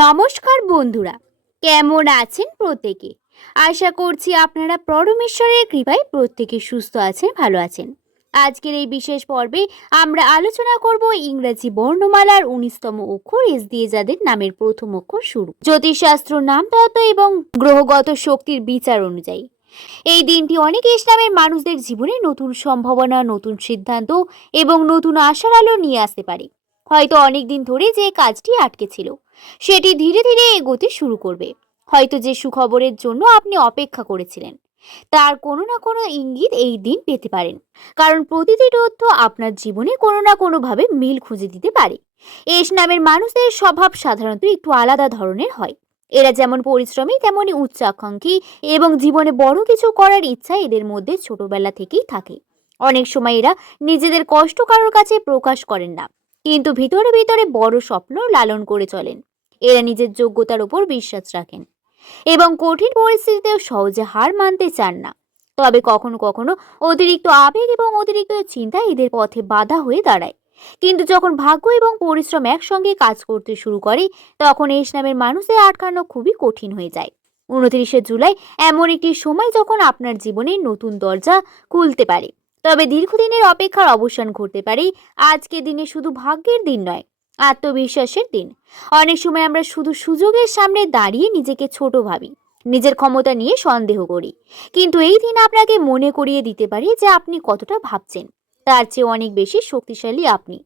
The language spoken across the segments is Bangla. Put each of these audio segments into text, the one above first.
নমস্কার বন্ধুরা, কেমন আছেন প্রত্যেকে? আশা করছি আপনারা পরমেশ্বরের কৃপায় প্রত্যেকে সুস্থ আছেন, ভালো আছেন। আজকের এই বিশেষ পর্বে আমরা আলোচনা করব ইংরেজি বর্ণমালার 19তম অক্ষর এস দিয়ে যাদের নামের প্রথম অক্ষর শুরু। জ্যোতিষশাস্ত্র, নামতত্ত্ব এবং গ্রহগত শক্তির বিচার অনুযায়ী এই দিনটি অনেক ইসলামের মানুষদের জীবনে নতুন সম্ভাবনা, নতুন সিদ্ধান্ত এবং নতুন আশার আলো নিয়ে আসতে পারে। হয়তো অনেক দিন ধরে যে কাজটি আটকে ছিল সেটি ধীরে ধীরে এগোতে শুরু করবে। হয়তো যে সুখবরের জন্য আপনি অপেক্ষা করেছিলেন তার কোনো না কোনো ইঙ্গিত এই দিন পেতে পারেন, কারণ প্রতিটি তথ্য আপনার জীবনে কোনো না কোনোভাবে মিল খুঁজে দিতে পারে। এস নামের মানুষদের স্বভাব সাধারণত একটু আলাদা ধরনের হয়। এরা যেমন পরিশ্রমী তেমনি উচ্চাকাঙ্ক্ষী এবং জীবনে বড় কিছু করার ইচ্ছা এদের মধ্যে ছোটবেলা থেকেই থাকে। অনেক সময় এরা নিজেদের কষ্ট কারোর কাছে প্রকাশ করেন না, কিন্তু ভিতরে ভিতরে বড় স্বপ্ন লালন করে চলেন। এরা নিজের যোগ্যতার উপর বিশ্বাস রাখেন এবং কঠিন পরিস্থিতিতেও সহজে হার মানতে চান না। তবে কখনো কখনো অতিরিক্ত আবেগ এবং অতিরিক্ত চিন্তা এদের পথে বাধা হয়ে দাঁড়ায়। কিন্তু যখন ভাগ্য এবং পরিশ্রম একসঙ্গে কাজ করতে শুরু করে তখন এই নামের মানুষদের আটকানো খুবই কঠিন হয়ে যায়। 29শে জুলাই এমন একটি সময় যখন আপনার জীবনে নতুন দরজা খুলতে পারে। তবে দীর্ঘদিনের অপেক্ষার অবসান ঘটতে পারে। আজকে দিনে শুধু ভাগ্যের দিন নয়, আত্মবিশ্বাসের দিন। অনেক সময় আমরা শুধু সুযোগের সামনে দাঁড়িয়ে নিজেকে ছোট ভাবি, নিজের ক্ষমতা নিয়ে সন্দেহ করি। কিন্তু এই দিন আপনাকে মনে করিয়ে দিতে পারে যে আপনি কতটা ভাবছেন তার চেয়ে অনেক বেশি শক্তিশালী আপনি।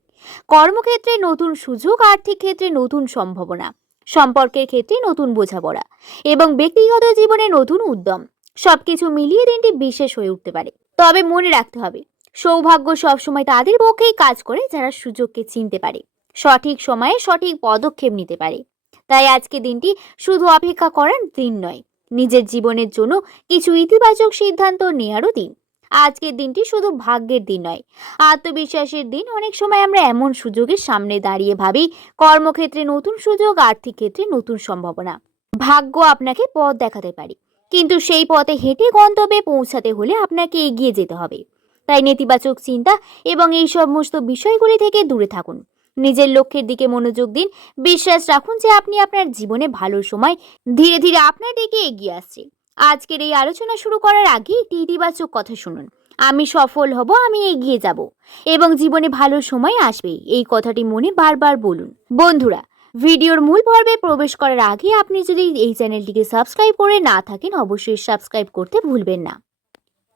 কর্মক্ষেত্রে নতুন সুযোগ, আর্থিক ক্ষেত্রে নতুন সম্ভাবনা, সম্পর্কের ক্ষেত্রে নতুন বোঝাপড়া এবং ব্যক্তিগত জীবনে নতুন উদ্যম, সবকিছু মিলিয়ে দিনটি বিশেষ হয়ে উঠতে পারে। তবে মনে রাখতে হবে, সৌভাগ্য সবসময় তাদের পক্ষেই কাজ করে যারা সুযোগকে চিনতে পারে, সঠিক সময়ে সঠিক পদক্ষেপ নিতে পারে। তাই আজকে দিনটি শুধু অপেক্ষা করার দিন নয়, নিজের জীবনের জন্য কিছু ইতিবাচক সিদ্ধান্ত নেওয়ারও দিন। আজকের দিনটি শুধু ভাগ্যের দিন নয়, আত্মবিশ্বাসের দিন। অনেক সময় আমরা এমন সুযোগের সামনে দাঁড়িয়ে ভাবি, কর্মক্ষেত্রে নতুন সুযোগ, আর্থিক ক্ষেত্রে নতুন সম্ভাবনা। ভাগ্য আপনাকে পথ দেখাতে পারে, কিন্তু সেই পথে হেঁটে গন্তব্যে পৌঁছাতে হলে আপনাকে এগিয়ে যেতে হবে। তাই নেতিবাচক চিন্তা এবং এই সমস্ত বিষয়গুলি থেকে দূরে থাকুন। নিজের লক্ষ্যের দিকে মনোযোগ দিন। বিশ্বাস রাখুন যে আপনি আপনার জীবনে ভালো সময় ধীরে ধীরে আপনার দিকে এগিয়ে আসছে। আজকের এই আলোচনা শুরু করার আগে একটি ইতিবাচক কথা শুনুন। আমি সফল হব, আমি এগিয়ে যাব এবং জীবনে ভালো সময় আসবে, এই কথাটি মনে বারবার বলুন। বন্ধুরা, ভিডিওর মূল পর্বে প্রবেশ করার আগে আপনি যদি এই চ্যানেলটিকে সাবস্ক্রাইব করে না থাকেন অবশ্যই সাবস্ক্রাইব করতে ভুলবেন না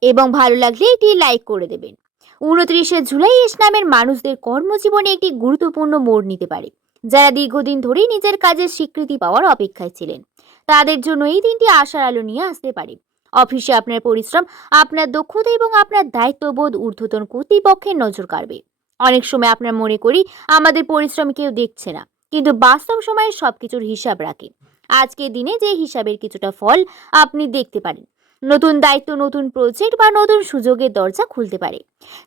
এবং ভালো লাগলে একটি লাইক করে দেবেন। 29শে জুলাই ইসলামের মানুষদের কর্মজীবনে একটি গুরুত্বপূর্ণ মোড় নিতে পারে। যারা দীর্ঘদিন ধরেই নিজের কাজের স্বীকৃতি পাওয়ার অপেক্ষায় ছিলেন তাদের জন্য এই দিনটি আশার আলো নিয়ে আসতে পারে। অফিসে আপনার পরিশ্রম, আপনার দক্ষতা এবং আপনার দায়িত্ববোধ ঊর্ধ্বতন কর্তৃপক্ষের নজর কাড়বে। অনেক সময় আপনার মনে করি আমাদের পরিশ্রম কেউ দেখছে না, কিন্তু বাস্তব সময়ে সবকিছুর হিসাব রাখে। আজকের দিনে যে হিসাবের কিছুটা ফল আপনি দেখতে পারেন। নতুন দায়িত্ব, নতুন প্রজেক্ট বা নতুন সুযোগের দরজা খুলতে পারে।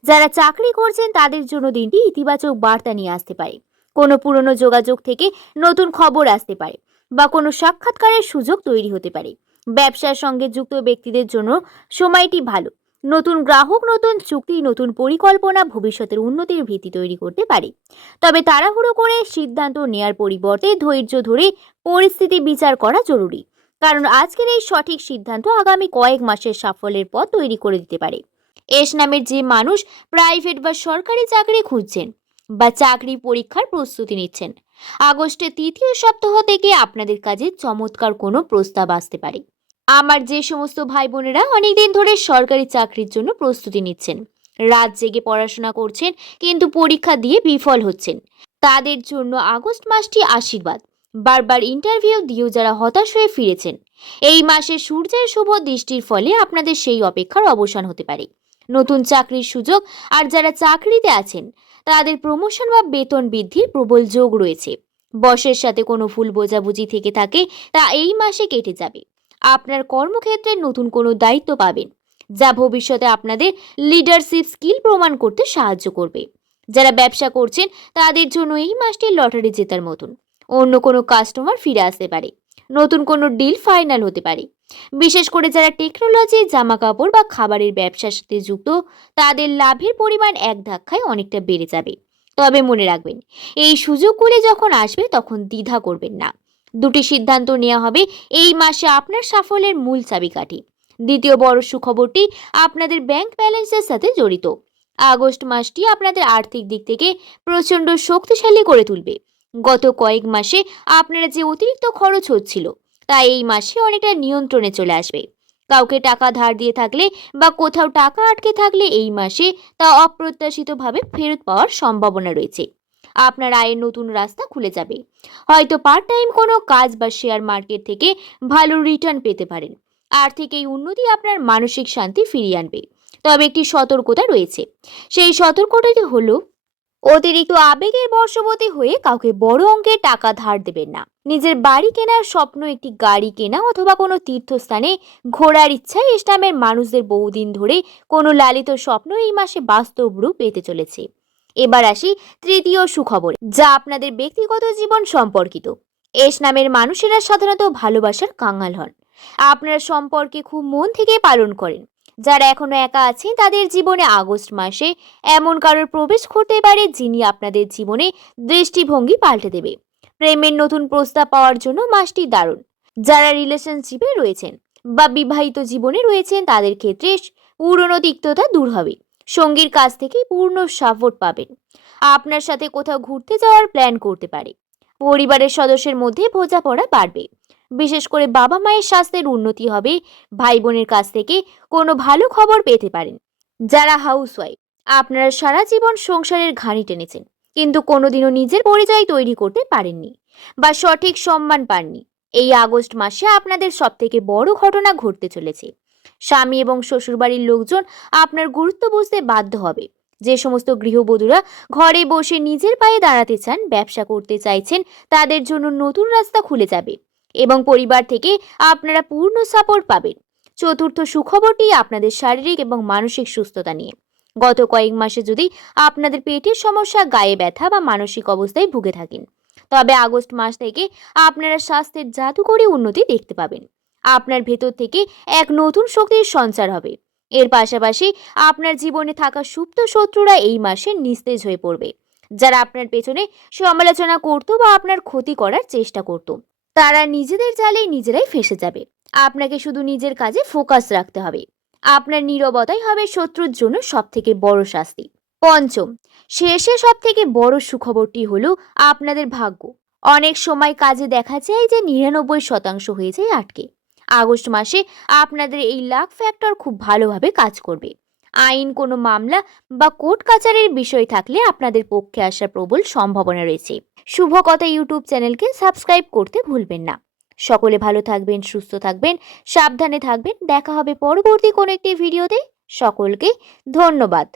যারা চাকরি করছেন তাদের জন্য দিনটি ইতিবাচক বার্তা নিয়ে আসতে পারে। কোনো পুরনো যোগাযোগ থেকে নতুন খবর আসতে পারে বা কোনো সাক্ষাৎকারের সুযোগ তৈরি হতে পারে। ব্যবসার সঙ্গে যুক্ত ব্যক্তিদের জন্য সময়টি ভালো। নতুন গ্রাহক, নতুন চুক্তি, নতুন পরিকল্পনা ভবিষ্যতের উন্নতির ভিত্তি তৈরি করতে পারে। তবে তাড়াহুড়ো করে সিদ্ধান্ত নেয়ার পরিবর্তে ধৈর্য ধরে পরিস্থিতি বিচার করা জরুরি, কারণ আজকের এই সঠিক সিদ্ধান্ত আগামী কয়েক মাসের সাফল্যের পথ তৈরি করে দিতে পারে। এস নামের যে মানুষ প্রাইভেট বা সরকারি চাকরি খুঁজছেন বা চাকরি পরীক্ষার প্রস্তুতি নিচ্ছেন, আগস্টের তৃতীয় সপ্তাহ থেকে আপনাদের কাজে চমৎকার কোনো প্রস্তাব আসতে পারে। আমার যে সমস্ত ভাই বোনেরা অনেকদিন ধরে সরকারি চাকরির জন্য প্রস্তুতি নিচ্ছেন, রাত জেগে পড়াশোনা করছেন কিন্তু পরীক্ষা দিয়ে বিফল হচ্ছেন, তাদের জন্য আগস্ট মাসটি আশীর্বাদ। বারবার ইন্টারভিউ দিয়েও যারা হতাশ হয়ে ফিরেছেন, এই মাসে সূর্যের শুভ দৃষ্টির ফলে আপনাদের সেই অপেক্ষার অবসান হতে পারে। নতুন চাকরির সুযোগ, আর যারা চাকরিতে আছেন তাদের প্রমোশন বা বেতন বৃদ্ধির প্রবল যোগ রয়েছে। বসের সাথে কোনো ভুল বোঝাবুঝি থেকে থাকে তা এই মাসে কেটে যাবে। আপনার কর্মক্ষেত্রে নতুন কোনো দায়িত্ব পাবেন যা ভবিষ্যতে আপনাদের লিডারশিপ স্কিল প্রমাণ করতে সাহায্য করবে। যারা ব্যবসা করছেন তাদের জন্য এই মাসটি লটারি জেতার মতন। অন্য কোনো কাস্টমার ফিরে আসতে পারে, নতুন কোনো ডিল ফাইনাল হতে পারে। বিশেষ করে যারা টেকনোলজি, জামা কাপড় বা খাবারের ব্যবসার সাথে যুক্ত তাদের লাভের পরিমাণ এক ধাক্কায় অনেকটা বেড়ে যাবে। তবে মনে রাখবেন, এই সুযোগগুলি যখন আসবে তখন দ্বিধা করবেন না। দুটি সিদ্ধান্ত নেওয়া হবে এই মাসে আপনার সাফল্যের মূল চাবিকাঠি। দ্বিতীয় বড় সুখবরটি আপনাদের ব্যাংক ব্যালেন্সের সাথে জড়িত। আগস্ট মাসটি আপনাদের আর্থিক দিক থেকে প্রচণ্ড শক্তিশালী করে তুলবে। গত কয়েক মাসে আপনারা যে অতিরিক্ত খরচ হচ্ছিল তা এই মাসে অনেকটা নিয়ন্ত্রণে চলে আসবে। কাউকে টাকা ধার দিয়ে থাকলে বা কোথাও টাকা আটকে থাকলে এই মাসে তা অপ্রত্যাশিতভাবে ফেরত পাওয়ার সম্ভাবনা রয়েছে। আপনার আয়ের নতুন রাস্তা খুলে যাবে। হয়তো পার্ট টাইম কোনো কাজ বা শেয়ার মার্কেট থেকে ভালো রিটার্ন পেতে পারেন। আর্থিক এই উন্নতি আপনার মানসিক শান্তি ফিরিয়ে আনবে। তবে একটি সতর্কতা রয়েছে। সেই সতর্কতাটি হলো অতিরিক্ত আবেগের বশবর্তী হয়ে কাউকে বড় অঙ্কের টাকা ধার দেবেন না। নিজের বাড়ি কেনার স্বপ্ন, একটি গাড়ি কেনা অথবা কোনো তীর্থস্থানে ঘোরার ইচ্ছা ইসলামের মানুষদের বহুদিন ধরে কোনো লালিত স্বপ্ন এই মাসে বাস্তব রূপ পেতে চলেছে। এবার আসি তৃতীয় সুখবর, যা আপনাদের ব্যক্তিগত জীবন সম্পর্কিত। এস নামের মানুষেরা সাধারণত ভালোবাসার কাঙাল হন। আপনারা সম্পর্কে খুব মন থেকে পালন করেন। যারা এখনো একা আছেন তাদের জীবনে আগস্ট মাসে এমন কারোর প্রবেশ ঘটতে পারে যিনি আপনাদের জীবনে দৃষ্টিভঙ্গি পাল্টে দেবে। প্রেমের নতুন প্রস্তাব পাওয়ার জন্য মাসটি দারুণ। যারা রিলেশনশিপে রয়েছেন বা বিবাহিত জীবনে রয়েছেন তাদের ক্ষেত্রে পুরনো তিক্ততা দূর হবে। সঙ্গীর কাছ থেকে পূর্ণ সাপোর্ট পাবেন। আপনার সাথে কোথাও ঘুরতে যাওয়ার প্ল্যান করতে পারে। পরিবারের সদস্যের মধ্যে বোঝাপড়া বাড়বে। বিশেষ করে বাবা মায়ের স্বাস্থ্যের উন্নতি হবে। ভাই বোনের কাছ থেকে কোনো ভালো খবর পেতে পারেন। যারা হাউসওয়াইফ, আপনারা সারা জীবন সংসারের ঘানি টেনেছেন কিন্তু কোনোদিনও নিজের পরিচয় তৈরি করতে পারেননি বা সঠিক সম্মান পাননি। এই আগস্ট মাসে আপনাদের সবথেকে বড় ঘটনা ঘটতে চলেছে। স্বামী এবং শ্বশুরবাড়ির লোকজন আপনার গুরুত্ব বুঝতে বাধ্য হবে। যে সমস্ত গৃহবধূরা ঘরে বসে নিজের পায়ে দাঁড়াতে চান, ব্যবসা করতে চাইছেন, তাদের জন্য নতুন রাস্তা খুলে যাবে এবং পরিবার থেকে আপনারা পূর্ণ সাপোর্ট পাবেন। চতুর্থ সুখবরটি আপনাদের শারীরিক এবং মানসিক সুস্থতা নিয়ে। গত কয়েক মাসে যদি আপনাদের পেটের সমস্যা, গায়ে ব্যথা বা মানসিক অবস্থায় ভুগে থাকেন, তবে আগস্ট মাস থেকে আপনারা স্বাস্থ্যের জাদুকরী উন্নতি দেখতে পাবেন। আপনার ভেতর থেকে এক নতুন শক্তির সঞ্চার হবে। এর পাশাপাশি আপনার জীবনে থাকা সুপ্ত শত্রুরা এই মাসে নিস্তেজ হয়ে পড়বে। যারা আপনার পেছনে সমালোচনা করত বা আপনার ক্ষতি করার চেষ্টা করত, তারা নিজেদের জালে নিজেরাই ফেঁসে যাবে। আপনাকে শুধু নিজের কাজে ফোকাস রাখতে হবে। আপনার নীরবতাই হবে শত্রুর জন্য সবথেকে বড় শাস্তি। পঞ্চম, শেষে সবথেকে বড় সুখবরটি হলো আপনাদের ভাগ্য। অনেক সময় কাজে দেখা যায় যে 99% হয়ে যায় আটকে। আগস্ট মাসে আপনাদের এই লাক ফ্যাক্টর খুব ভালোভাবে কাজ করবে। আইন, কোনো মামলা বা কোর্ট কাচারির বিষয় থাকলে আপনাদের পক্ষে আসার প্রবল সম্ভাবনা রয়েছে। শুভ কথা ইউটিউব চ্যানেলকে সাবস্ক্রাইব করতে ভুলবেন না। সকলে ভালো থাকবেন, সুস্থ থাকবেন, সাবধানে থাকবেন। দেখা হবে পরবর্তী কোনো একটি ভিডিওতে। সকলকে ধন্যবাদ।